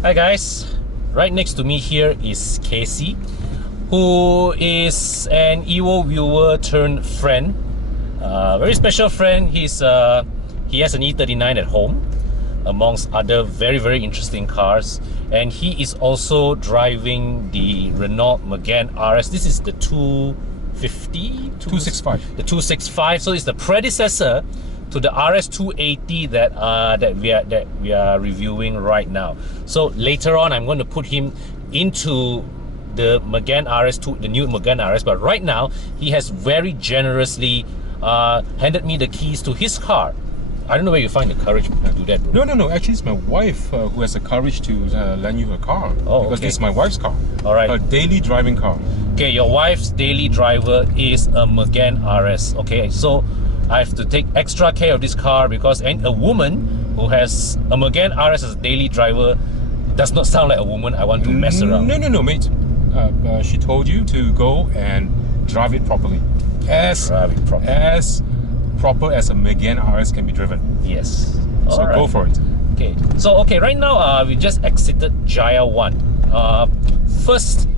Hi guys, right next to me here is Casey, who is an Evo viewer turned friend. Very special friend. He has an E39 at home, amongst other very interesting cars, and he is also driving the Renault Megane R.S. This is the 250? 265. The 265. So it's the predecessor to the RS 280 that we are reviewing right now. So later on, I'm going to put him into the Megane R.S. the new Megane R.S. But right now, he has very generously handed me the keys to his car. I don't know where you find the courage to do that, bro. No. Actually, it's my wife who has the courage to lend you her car. Oh, because okay. this is my wife's car. All right. Her daily driving car. Okay, your wife's daily driver is a Megane R.S. Okay, so I have to take extra care of this car because a woman who has a Megane R.S. as a daily driver does not sound like a woman I want to mess around. No, mate. She told you to go and drive it properly. As proper as a Megane R.S. can be driven. Yes. So right. Go for it. Okay. So right now we just exited Jaya 1. First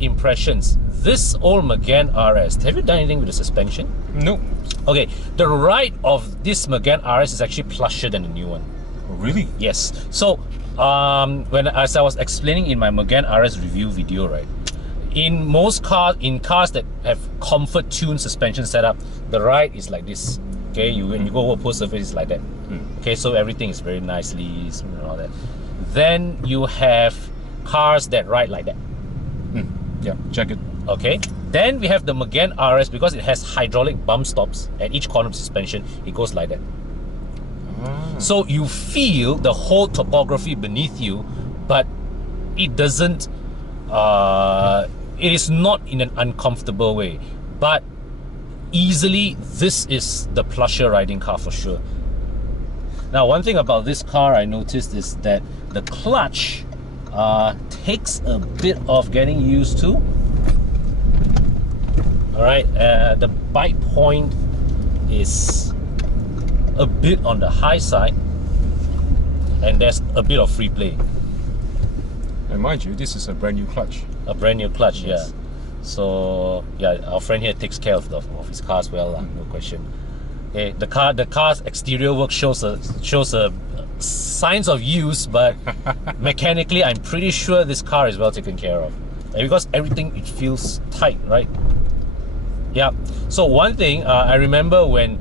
impressions. This old Megane R.S. Have you done anything with the suspension? No. Okay. The ride of this Megane R.S. is actually plusher than the new one. Oh, really? Yes. So as I was explaining in my Megane R.S. review video, right? In most cars, that have comfort tuned suspension setup, the ride is like this. Okay, when you go over post surface, it's like that. Okay, so everything is very nicely smooth and all that. Then you have cars that ride like that. Yeah, check it. Okay. Then we have the Megane R.S. because it has hydraulic bump stops at each corner of the suspension. It goes like that. So you feel the whole topography beneath you, but it doesn't. It is not in an uncomfortable way, but easily this is the plusher riding car for sure. Now, one thing about this car I noticed is that the clutch takes a bit of getting used to. All right, the bite point is a bit on the high side, and there's a bit of free play. And mind you, this is a brand new clutch. A brand new clutch, yes. Yeah. So yeah, our friend here takes care of his car as well, no question. Okay, the car's exterior work shows a signs of use, but mechanically, I'm pretty sure this car is well taken care of, and because everything, it feels tight, right? Yeah. So one thing I remember when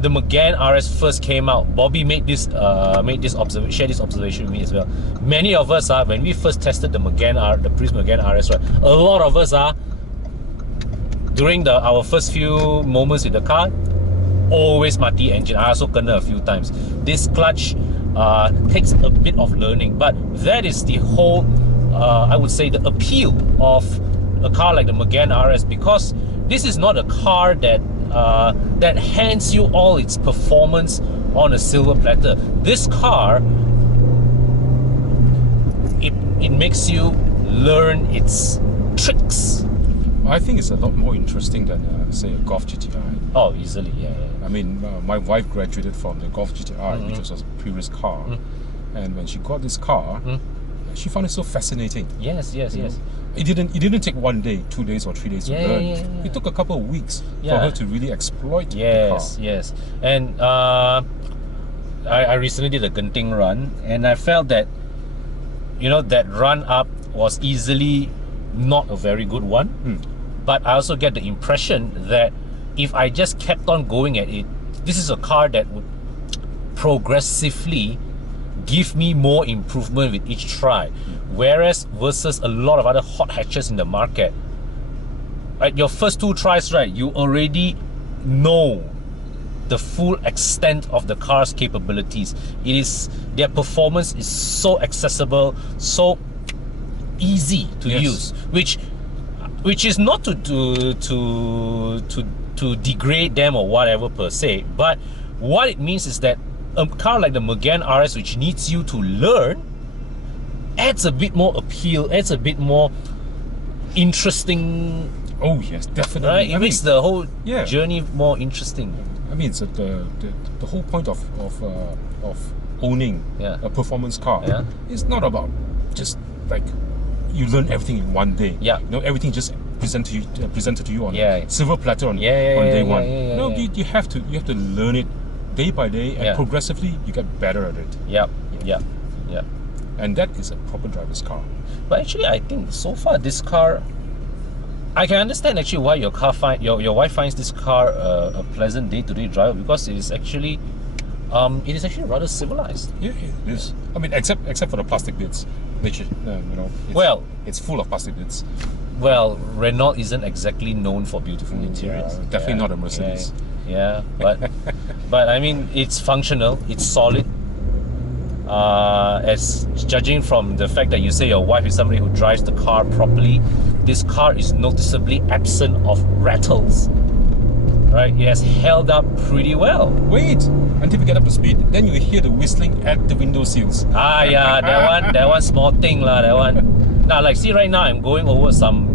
the Megane RS first came out, Bobby shared this observation with me as well. Many of us when we first tested the previous Megane RS, right, a lot of us during our first few moments with the car, always mati engine. I also kena a few times. This clutch takes a bit of learning, but that is the whole, I would say, the appeal of a car like the Megane RS, because this is not a car that hands you all its performance on a silver platter. This car, it makes you learn its tricks. I think it's a lot more interesting than, say, a Golf GTI. Oh, easily, yeah. I mean, my wife graduated from the Golf GTI, which was a previous car, and when she got this car, she found it so fascinating. Yes. It didn't take 1 day, 2 days, or 3 days to learn. It took a couple of weeks for her to really exploit the car. Yes. And I recently did a Genting run, and I felt that, that run up was easily not a very good one. But I also get the impression that if I just kept on going at it, this is a car that would progressively give me more improvement with each try. Whereas versus a lot of other hot hatches in the market, at your first 2 tries, right, you already know the full extent of the car's capabilities. Their performance is so accessible, so easy to use, which is not to degrade them or whatever per se, but what it means is that a car like the Megane RS, which needs you to learn, adds a bit more appeal, adds a bit more interesting. Oh yes, definitely. Right? It makes the whole journey more interesting. I mean, it's the whole point of owning a performance car. It's not about just like you learn everything in one day. Yeah. You know, everything just presented to you on Yeah. silver platter on day one. You have to learn it day by day, and progressively you get better at it. Yeah. And that is a proper driver's car. But actually, I think so far this car, I can understand actually why your wife finds this car a pleasant day-to-day driver, because it is actually rather civilized. Yeah, it is. I mean, except for the plastic bits, which it's full of plastic bits. Well, Renault isn't exactly known for beautiful interiors. Definitely not a Mercedes. But I mean, it's functional, it's solid. As judging from the fact that you say your wife is somebody who drives the car properly, this car is noticeably absent of rattles. Right? It has held up pretty well. Wait until we get up to speed, then you hear the whistling at the window sills. That one small thing lah. That one. Now, like, see, right now I'm going over some,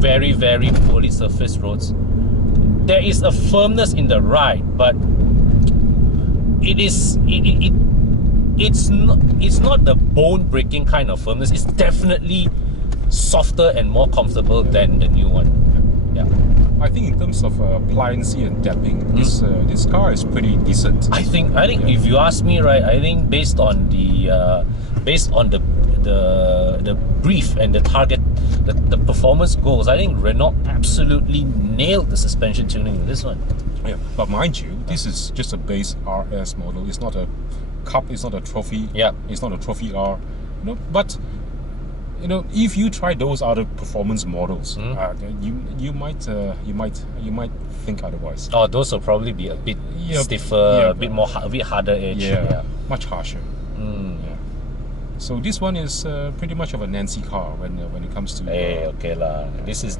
very, very poorly surfaced roads. There is a firmness in the ride, but it's not the bone-breaking kind of firmness. It's definitely softer and more comfortable than the new one. Yeah. I think in terms of pliancy and dapping, this car is pretty decent. I think if you ask me, right, I think based on the brief and the target, the performance goals, I think Renault absolutely nailed the suspension tuning with this one. Yeah, but mind you, this is just a base RS model. It's not a cup. It's not a trophy. Yeah. It's not a trophy R. But if you try those other performance models, you might think otherwise. Oh, those will probably be a bit stiffer, a bit harder edge. Yeah, much harsher. So this one is pretty much of a Nancy car when it comes to. Okay lah. This is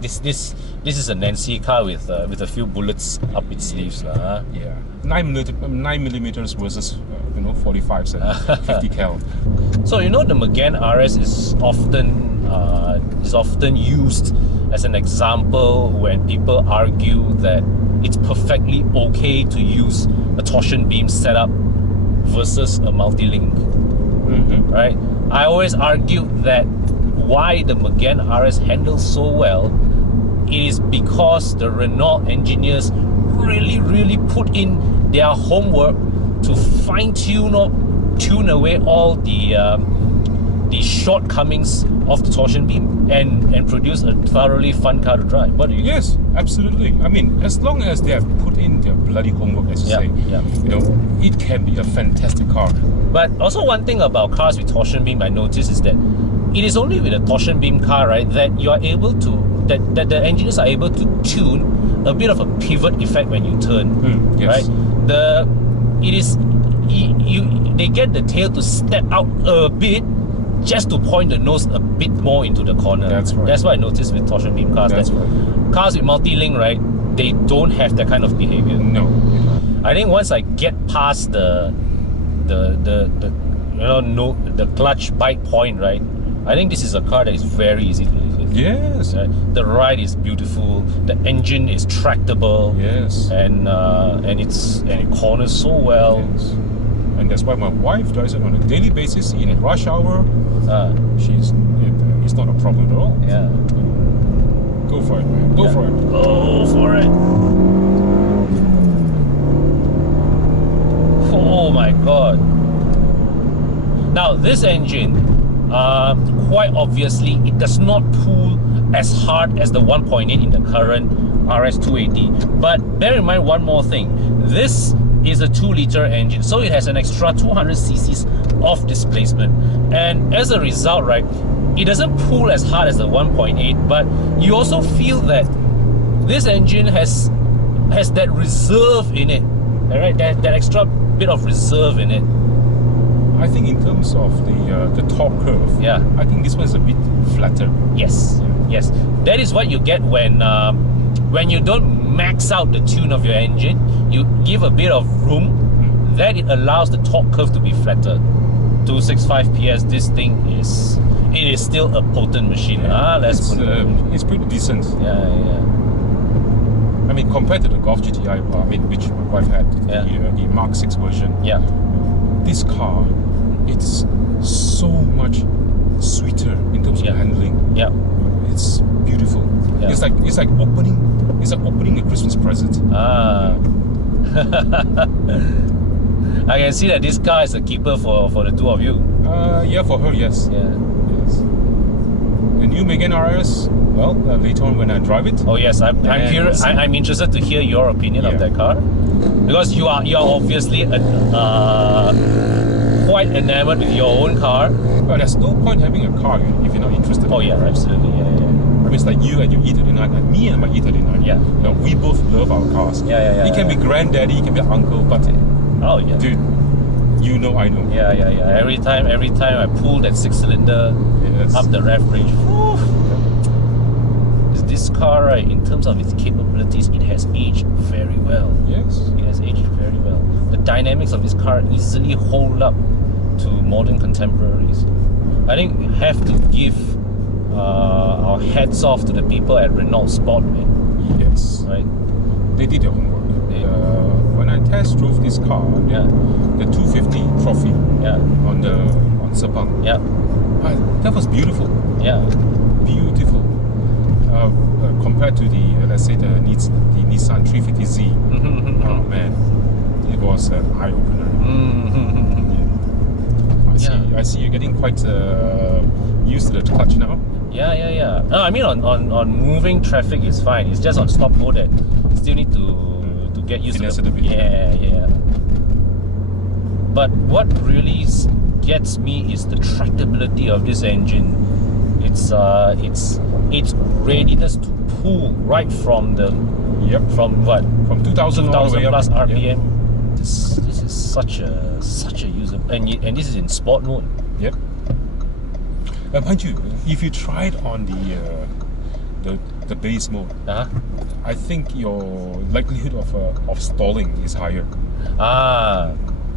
a Nancy car with a few bullets up its sleeves lah. Yeah, 9mm versus 45 and 50 cal. So the Megane RS is often used as an example when people argue that it's perfectly okay to use a torsion beam setup versus a multi-link. Right? I always argue that why the Megane RS handles so well, it is because the Renault engineers really put in their homework to fine-tune or tune away all the shortcomings of the torsion beam and produce a thoroughly fun car to drive. What do you? Yes, absolutely. I mean, as long as they have put in their bloody homework, as you say, it can be a fantastic car. But also one thing about cars with torsion beam I noticed is that it is only with a torsion beam car, right, that you are able to that the engineers are able to tune a bit of a pivot effect when you turn. Yes. Right? They get the tail to step out a bit just to point the nose a bit more into the corner. That's right. That's what I noticed with torsion beam cars. That's right. Cars with multi-link, right, they don't have that kind of behavior. No. I think once I get past the clutch bite point, right, I think this is a car that is very easy to live with. Yes. Right? The ride is beautiful. The engine is tractable. Yes. And it corners so well. Yes. And that's why my wife drives it on a daily basis in rush hour. It's not a problem at all. Yeah. Go for it, man. Go for it. Go for it. Oh my god. Now this engine, quite obviously, it does not pull as hard as the 1.8 in the current RS 280. But bear in mind one more thing. This is a 2-liter engine, so it has an extra 200 cc's of displacement. And as a result, right, it doesn't pull as hard as the 1.8, but you also feel that this engine has that reserve in it. Alright, that extra bit of reserve in it. I think in terms of the torque curve, I think this one is a bit flatter. Yes, yes. That is what you get when you don't max out the tune of your engine. You give a bit of room, that it allows the torque curve to be flatter. 265 PS, this thing is still a potent machine. It's pretty decent. Yeah. I mean, compared to the Golf GTI, which my wife had, the Mark 6 version. Yeah. This car, it's so Yeah. It's beautiful. Yeah. It's like opening a Christmas present. Ah. I can see that this car is a keeper for the two of you. Yeah, for her, yes. Yeah. Yes. The new Megane R.S. Well, later on when I drive it. Oh yes, I'm And curious. we'll see. I'm interested to hear your opinion of Yeah. that car, because you are obviously quite enamored with your own car. Well, there's no point having a car if you're not interested. Oh yeah, absolutely. Yeah, yeah. I mean, it's like you and your E39, and me and my E39. Yeah. You know, we both love our cars. Yeah. He can be granddaddy, he can be uncle, but Oh yeah. dude, you know I know. Yeah. Every time I pull that 6-cylinder Yes. up the rev range, whew, this car, right, in terms of its capabilities, it has aged very well. Yes. It has aged very well. The dynamics of this car easily hold up to modern contemporaries. I think we have to give our hats off to the people at Renault Sport, man. Yes. Right? They did their homework. When I test drove this car, Yeah. the 250 trophy Yeah. on Sepang, Yeah. that was beautiful. Yeah. Beautiful. Compared to the let's say the Nissan 350Z, oh man, it was an eye opener. I see you're getting quite used to the clutch now. Yeah. No, I mean on moving traffic is fine. It's just on stop mode that you still need to get used Finesse to it a bit. Yeah. But what really gets me is the tractability of this engine. It's readiness to pull right from the Yep. from what From 2000 all the 2000 way up. plus Yep. RPM. This is such a user, and this is in sport mode. Yep. Mind you, if you try it on the base mode, Uh-huh. I think your likelihood of stalling is higher.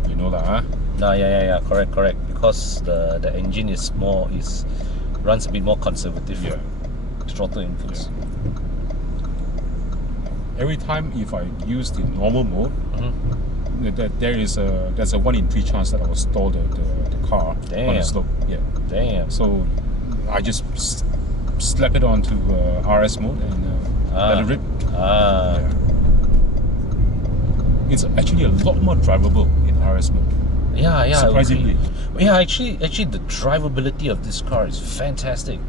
You know that, huh? No, yeah. Correct. Because the engine runs a bit more conservative. Yeah. Throttle inputs. Every time if I use the normal mode, Mhm. there's a 1 in 3 chance that I will stall the car on Damn. the slope. Yeah. Damn. So I just slap it onto RS mode and let it rip. Yeah. It's actually a lot more drivable in RS mode. Yeah. Surprisingly. Okay. Yeah, actually, the drivability of this car is fantastic.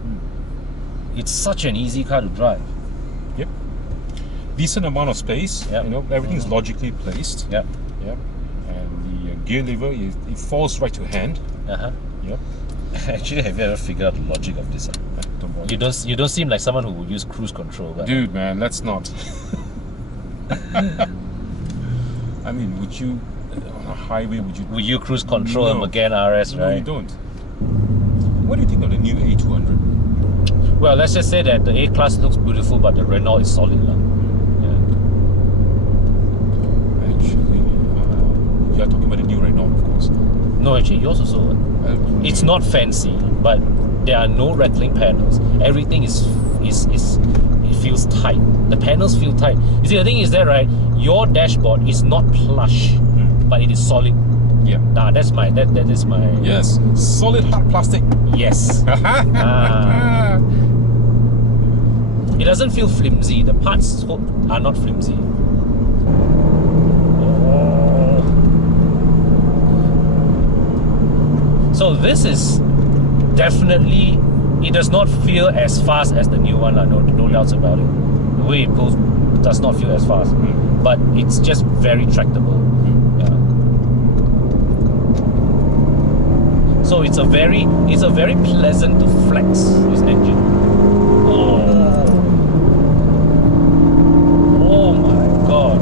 It's such an easy car to drive. Yep. Decent amount of space. Yep. You know, everything's logically placed. Yep. Yep. And the gear lever, it falls right to hand. Uh-huh. Yep. Actually, have you ever figured out the logic of this? Don't bother. You don't seem like someone who would use cruise control. But Dude, man, let's not. I mean, would you on a highway? would you cruise control No. a Megane R.S, No, right? you don't. What do you think of the new A200? Well, let's just say that the A-Class looks beautiful, but the Renault is solid. Yeah. Actually, you are talking about the new Renault, of course. No, actually, yours also. It's not fancy, but there are no rattling panels. Everything it feels tight. The panels feel tight. You see, the thing is that, right, your dashboard is not plush, but it is solid. Yeah. That is my Yes. Solid hard plastic. yes. It doesn't feel flimsy. The parts are not flimsy. So this is definitely, it does not feel as fast as the new one, no doubts about it. The way it pulls does not feel as fast, but it's just very tractable. Yeah. So it's a very pleasant to flex, this engine. Oh my god.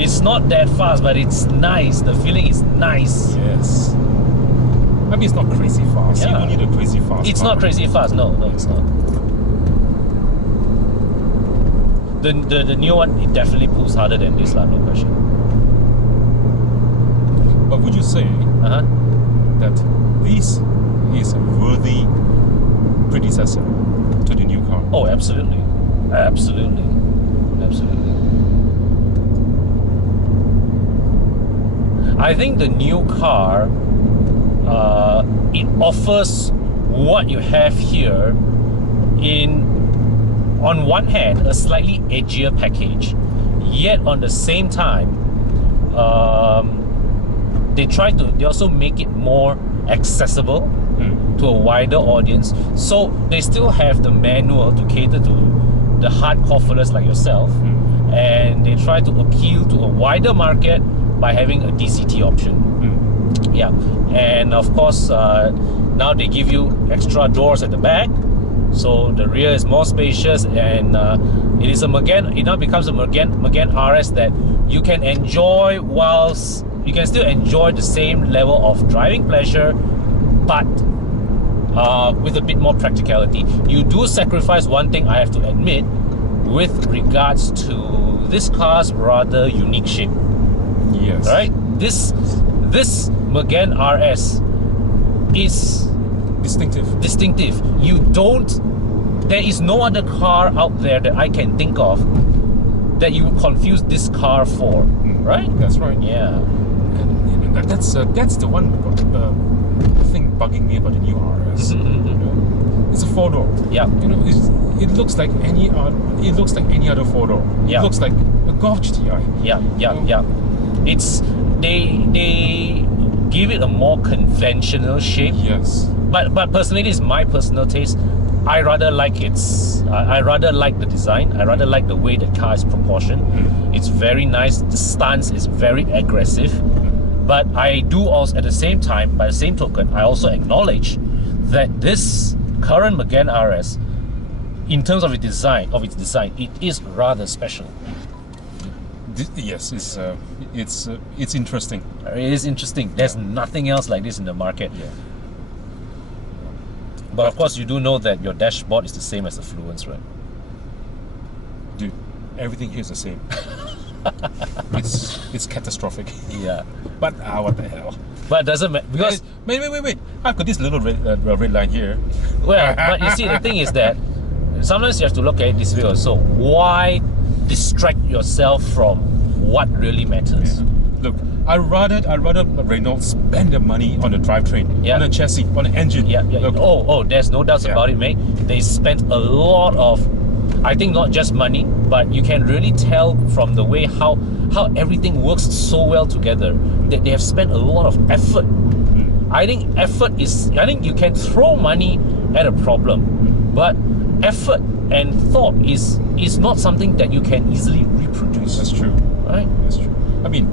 It's not that fast, but it's nice. The feeling is nice. Yes. I mean, it's not crazy fast. Yeah. You don't need a crazy fast. It's car. not crazy fast. No, it's not. The new one, it definitely pulls harder than this, no question. But would you say that this is a worthy predecessor to the new car? Oh, absolutely. I think the new car it offers what you have here in, on one hand, a slightly edgier package, yet on the same time, they also make it more accessible to a wider audience. So they still have the manual to cater to the hardcore fellers like yourself, and they try to appeal to a wider market by having a DCT option. Yeah, and of course now they give you extra doors at the back, so the rear is more spacious, and it is a Megane. It now becomes a Megane R.S that you can enjoy, whilst you can still enjoy the same level of driving pleasure, but with a bit more practicality. You do sacrifice one thing, I have to admit, with regards to this car's rather unique shape. Yes. Right? This Megane R.S is distinctive. There is no other car out there that I can think of that you would confuse this car for, right? That's right. Yeah. And that's the one thing bugging me about the new RS. You know, it's a 4-door. Yeah. You know, it looks like any other 4-door. Yeah. It looks like a Golf GTI. Yeah. It's they give it a more conventional shape. Yes. But personally, this is my personal taste. I rather like the design. I rather like the way the car is proportioned. It's very nice. The stance is very aggressive. But I do also, at the same time, by the same token, I also acknowledge that this current Megane RS, in terms of its design, it is rather special. Yes, it's interesting. It is interesting. There's nothing else like this in the market. Yeah. But of course, you do know that your dashboard is the same as the Fluence, right? Dude, everything here is the same. It's catastrophic. Yeah. But what the hell? But it doesn't matter because wait. I've got this little red line here. well, but you see, the thing is that sometimes you have to look at it this way also. Why distract yourself from what really matters? Yeah. Look, I'd rather Renault spend the money on the drivetrain, on the chassis, on the engine. Yeah. Look, oh, there's no doubts about it, mate. They spent a lot of, I think, not just money, but you can really tell from the way how everything works so well together that they have spent a lot of effort. I think you can throw money at a problem, but effort and thought is not something that you can easily reproduce. That's true. Right? That's true. I mean,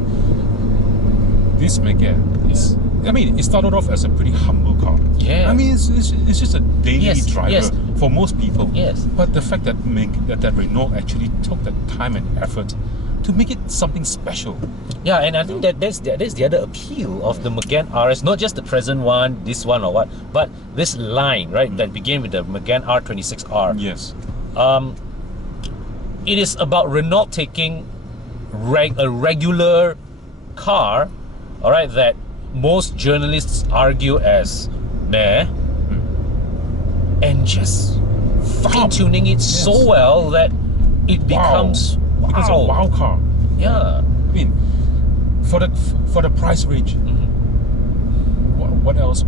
this Megane is. I mean, it started off as a pretty humble car. Yeah. I mean, it's just a daily driver yes. for most people. Yes. But the fact that that Renault actually took the time and effort to make it something special. Yeah, and I think that's the other appeal of the Megane RS, not just the present one, this one or what, but this line, right, that began with the Megane R26R. Yes. It is about Renault taking a regular car, all right, that most journalists argue as meh, and just fine-tuning it so well that it becomes It's a wow car. Yeah. I mean, for the price range, what else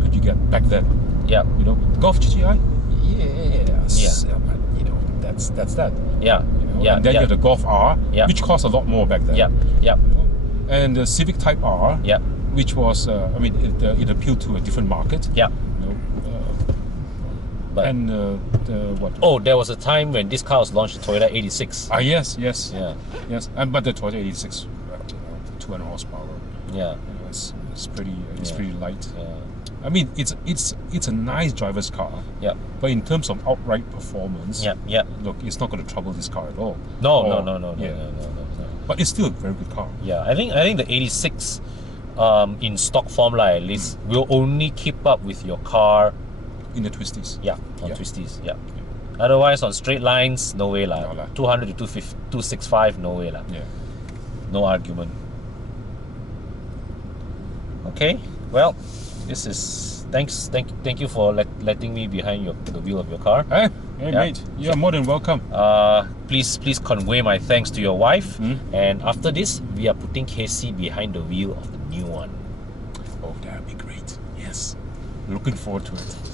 could you get back then? Yeah. You know, Golf GTI. Yes. Yeah. But you know, that's that. Yeah. You know? Yeah. And then you have the Golf R, which cost a lot more back then. Yeah. Yeah. You know? And the Civic Type R, Yeah. which was, I mean, it appealed to a different market. Yeah. You know, But and what? oh, there was a time when this car was launched, the Toyota 86. Yes. Yeah. Yes. But the Toyota 86, 200 horsepower. Yeah. You know, it's pretty light. Yeah. I mean, it's a nice driver's car. Yeah. But in terms of outright performance, Yeah. look, it's not going to trouble this car at all. No. Yeah. But it's still a very good car. Yeah. I think the 86, in stock form, like, at least, will only keep up with your car. In the twisties. Yeah, on twisties. Yeah. Otherwise, on straight lines, no way lah. No lah. 200 to 265, no way lah. Yeah. No argument. Okay. Well, this is thank you for letting me behind the wheel of your car. Hey, mate, you're more than welcome. Please convey my thanks to your wife. And after this, we are putting Casey behind the wheel of the new one. Oh, that'd be great. Yes. Looking forward to it.